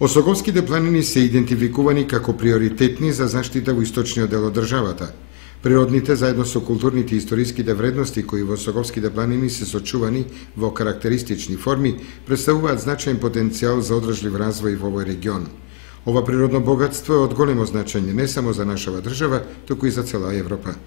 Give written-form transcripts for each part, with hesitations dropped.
Осоговските планини се идентификувани како приоритетни за заштита во источниот дел од државата. Природните заедно со културните и историските вредности кои во Осоговските планини се сочувани во карактеристични форми представуваат значаен потенцијал за одржлив развој во овој регион. Ова природно богатство е од големо значење не само за нашава држава, туку и за цела Европа.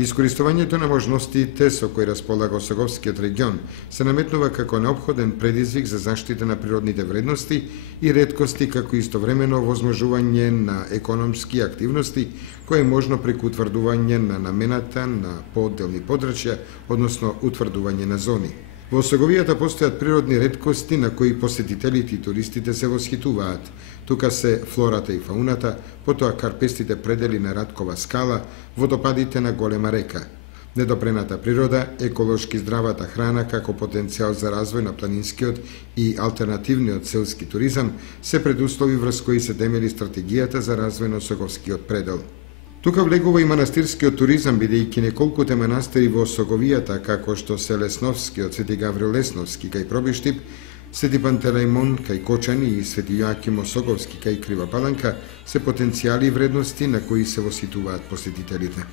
Искористувањето на можностите со кои располага Осоговскиот регион се наметнува како неопходен предизвик за заштита на природните вредности и реткости, како истовремено возможување на економски активности кои е можно преку утврдување на намената на поодделни подрачја, односно утврдување на зони. Во Осоговијата постојат природни реткости на кои посетителите и туристите се восхитуваат. Тука се флората и фауната, потоа карпестите предели на Раткова скала, водопадите на голема река. Недопрената природа, еколошки здравата храна како потенцијал за развој на планинскиот и алтернативниот селски туризам се предуслови врз кои се темели стратегијата за развој на Осоговскиот предел. Тука влегува и манастирскиот туризам, бидејќи неколкуте манастири во Осоговијата, како што се Лесновскиот, Свети Гаврил Лесновски кај Пробиштип, Свети Пантелејмон кај Кочани и Свети Јоаким Осоговски кај Крива Паланка, се потенцијали и вредности на кои се восхитуваат посетителите.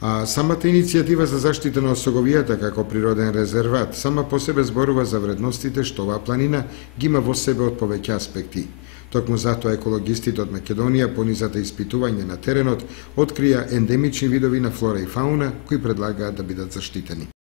А самата иницијатива за заштита на Осоговијата како природен резерват сама по себе зборува за вредностите што оваа планина ги има во себе од повеќе аспекти. Токму затоа екологистите од Македонија по низата испитување на теренот открија ендемични видови на флора и фауна кои предлагаат да бидат заштитени.